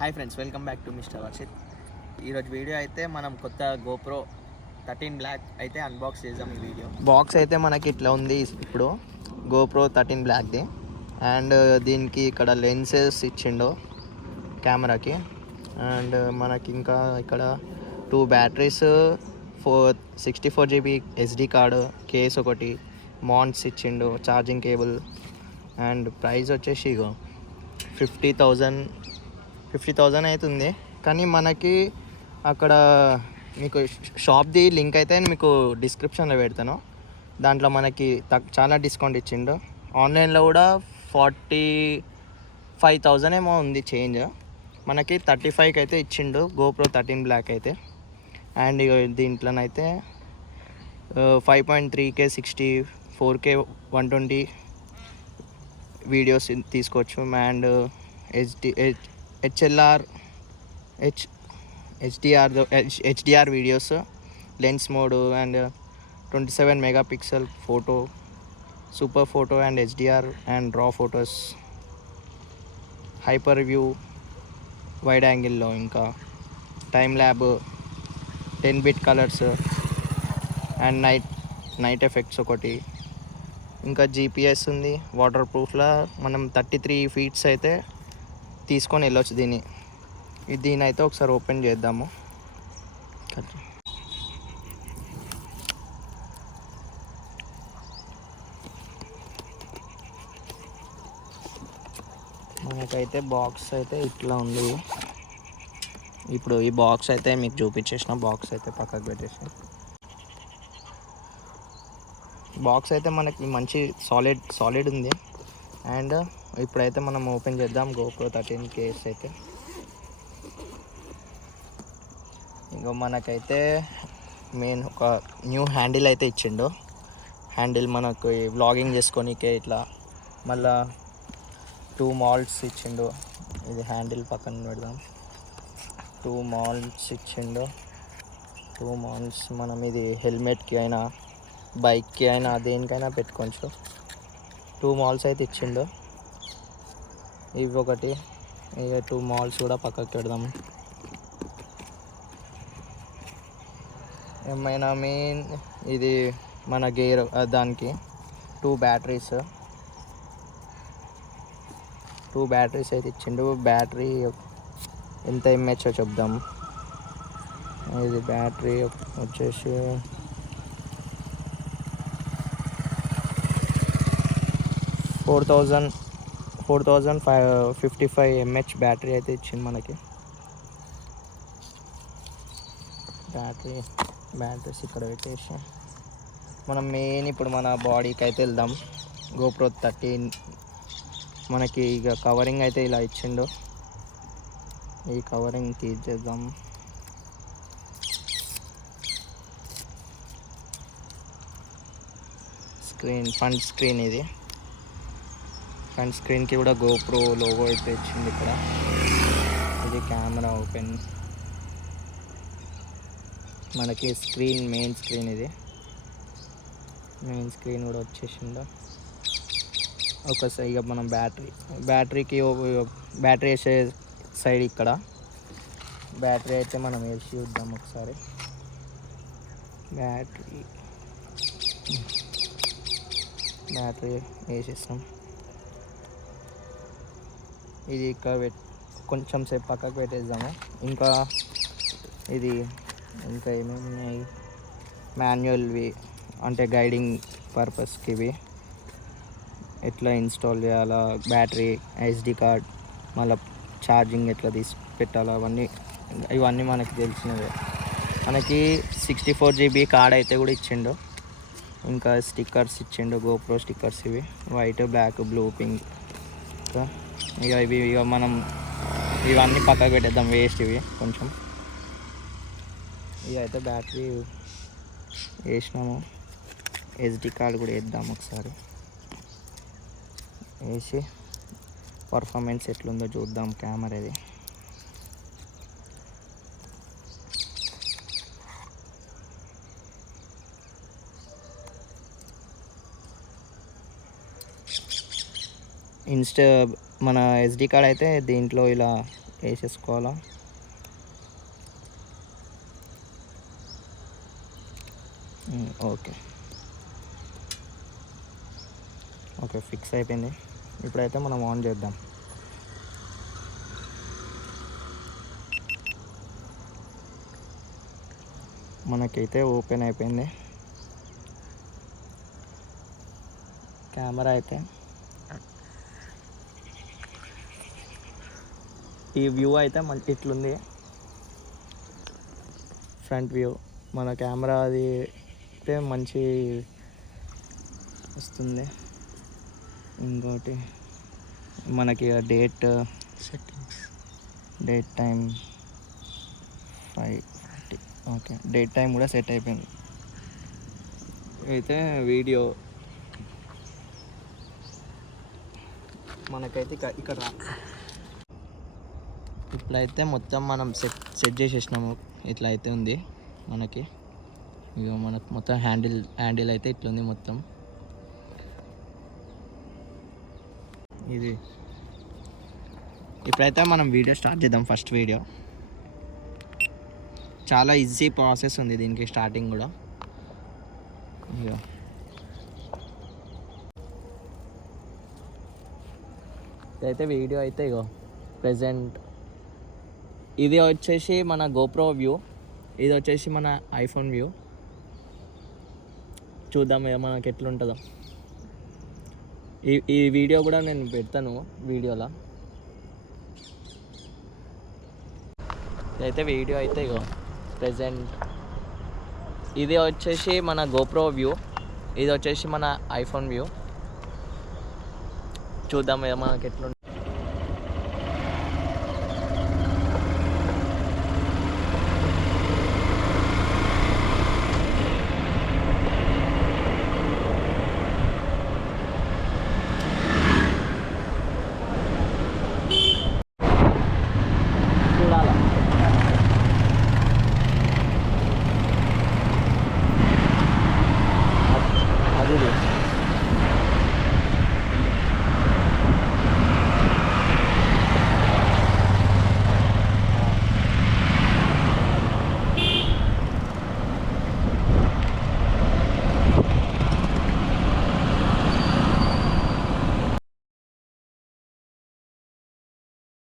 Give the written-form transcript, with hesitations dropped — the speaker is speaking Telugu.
Hi friends, welcome back to mister Varshith. ఈరోజు వీడియో అయితే మనం కొత్త గోప్రో 13 బ్లాక్ అయితే అన్బాక్స్ చేద్దాం. ఈ వీడియో బాక్స్ అయితే మనకి ఇట్లా ఉంది. ఇప్పుడు గోప్రో 13 బ్లాక్ది అండ్ దీనికి ఇక్కడ లెన్సెస్ ఇచ్చిండు కెమెరాకి. అండ్ మనకి ఇంకా ఇక్కడ 2 batteries, 64 GB SD card, case ఒకటి, మౌంట్స్ ఇచ్చిండు, ఛార్జింగ్ కేబుల్. అండ్ ప్రైస్ వచ్చేసి 50,000 అవుతుంది. కానీ మనకి అక్కడ మీకు షాప్ది లింక్ అయితే మీకు డిస్క్రిప్షన్లో పెడతాను. దాంట్లో మనకి చాలా డిస్కౌంట్ ఇచ్చిండు. ఆన్లైన్లో కూడా 45,000 ఏమో ఉంది చేంజ్. మనకి 35కి అయితే ఇచ్చిండు గోప్రో 13 బ్లాక్ అయితే. అండ్ దీంట్లోనైతే 5.3K 60, 4K 120 వీడియోస్ తీసుకోవచ్చు. And HDR videos, lens mode and 27 megapixel photo, super photo and HDR and రా ఫొటోస్, హైపర్ వ్యూ, వైడ్ యాంగిల్లో, ఇంకా time lab, 10-bit colours and night effects ఒకటి. ఇంకా జీపీఎస్ ఉంది. వాటర్ ప్రూఫ్లో మనం 33 feet అయితే తీసుకొని వెళ్ళొచ్చు దీని అయితే ఒకసారి ఓపెన్ చేద్దాము. మనకైతే బాక్స్ అయితే ఇట్లా ఉంది. ఇప్పుడు ఈ బాక్స్ అయితే మీకు చూపించేసిన బాక్స్ అయితే పక్కకు పెట్టేసి, బాక్స్ అయితే మనకి మంచి సాలిడ్ ఉంది. అండ్ ఇప్పుడైతే మనం ఓపెన్ చేద్దాం గోప్రో 13 కేస్ అయితే. ఇంకా మనకైతే మెయిన్ ఒక న్యూ హ్యాండిల్ అయితే ఇచ్చిండు. హ్యాండిల్ మనకు వ్లాగింగ్ చేసుకోనికే ఇట్లా. మళ్ళా 2 మౌల్ట్స్ ఇచ్చిండు. ఇది హ్యాండిల్ పక్కన పెడదాం. 2 మౌల్ట్స్ ఇచ్చిండు. 2 మౌల్ట్స్ మనం ఇది హెల్మెట్కి అయినా బైక్కి అయినా దేనికైనా పెట్టుకోవచ్చు. 2 మౌల్ట్స్ అయితే ఇచ్చిండు. ఇవి ఒకటి. ఇక 2 మౌల్ట్స్ కూడా పక్కకి పెడదాం. ఏమైనా మెయిన్ ఇది మన గేర్, దానికి 2 బ్యాటరీస్ అయితే ఇచ్చిండు. బ్యాటరీ ఎంత ఎంహెచ్ చెప్దాం. ఇది బ్యాటరీ వచ్చేసి 4,555 mAh బ్యాటరీ అయితే ఇచ్చింది మనకి. బ్యాటరీస్ ఇక్కడ పెట్టేసి మనం మెయిన్ ఇప్పుడు మన బాడీకి అయితే వెళ్దాం. గోప్రో 13 మనకి ఇక కవరింగ్ అయితే ఇలా ఇచ్చిండు. ఈ కవరింగ్ తీసేద్దాం. ఫ్రంట్ స్క్రీన్ ఇది. ఫ్రంట్ స్క్రీన్కి కూడా గోప్రో లోగో అయితే ఇచ్చింది ఇక్కడ. ఇది కెమెరా ఓపెన్. మనకి మెయిన్ స్క్రీన్ ఇది. మెయిన్ స్క్రీన్ కూడా వచ్చేసింది. ఒకసారి ఇక మనం బ్యాటరీకి బ్యాటరీ వేసే సైడ్ ఇక్కడ బ్యాటరీ అయితే మనం వేసి చూద్దాం ఒకసారి. బ్యాటరీ వేసేస్తాం. ఇది ఇక్కడ కొంచెం సేపు పక్కకు పెట్టేద్దాము. ఇంకా ఏమేమి ఉన్నాయి, మాన్యువల్వి అంటే గైడింగ్ పర్పస్కి ఇవి ఎట్లా ఇన్స్టాల్ చేయాలా, బ్యాటరీ, SD కార్డ్, మళ్ళీ ఛార్జింగ్ ఎట్లా తీసి పెట్టాలా, ఇవన్నీ మనకి తెలిసినవే. మనకి 64 GB కార్డ్ అయితే కూడా ఇచ్చిండు. ఇంకా స్టిక్కర్స్ ఇచ్చిండు, గోప్రో స్టిక్కర్స్. ఇవి వైట్, బ్లాక్, బ్లూ, పింక్. ఇక మనం ఇవన్నీ పక్కకు పెట్టేద్దాం, వేస్ట్ ఇవి కొంచెం. ఇవి అయితే బ్యాటరీ వేసినాము. SD కార్డ్ కూడా వేద్దాం ఒకసారి. వేసి పర్ఫార్మెన్స్ ఎట్లుందో చూద్దాం కెమెరాది. మన SD కార్డ్ అయితే దీంట్లో ఇలా వేసేసుకోవాలా. ఓకే ఓకే ఫిక్స్ అయిపోయింది. ఇప్పుడైతే మనం ఆన్ చేద్దాం. మనకైతే ఓపెన్ అయిపోయింది కెమెరా అయితే. ఈ వ్యూ అయితే ఇట్లుంది ఫ్రంట్ వ్యూ. మన కెమెరా అది అయితే మంచి వస్తుంది. ఇంకోటి మనకి date settings, date time 5:40. Okay date time కూడా సెట్ అయిపోయింది. అయితే వీడియో మనకైతే ఇక్కడ ఇప్పుడైతే మొత్తం మనం సెట్ చేసేసినాము. ఇట్లా అయితే ఉంది మనకి. ఇక మనకు మొత్తం హ్యాండిల్ అయితే ఇట్లుంది మొత్తం. ఇది ఇప్పుడైతే మనం వీడియో స్టార్ట్ చేద్దాం. ఫస్ట్ వీడియో చాలా ఈజీ ప్రాసెస్ ఉంది దీనికి, స్టార్టింగ్ కూడా. ఇక ఇదైతే వీడియో అయితే ఇగో ప్రెజెంట్ ఇది వచ్చేసి మన గోప్రో వ్యూ, ఇది వచ్చేసి మన ఐఫోన్ వ్యూ. చూద్దాం మనకి ఎట్లుంటుందో. ఈ వీడియో కూడా నేను పెడతాను వీడియోలో. ఇదైతే వీడియో అయితే ఇగో ప్రెజెంట్ ఇది వచ్చేసి మన గోప్రో వ్యూ, ఇది వచ్చేసి మన ఐఫోన్ వ్యూ. చూద్దాం మనకి ఎట్లుంటుంది. చూడాలి అది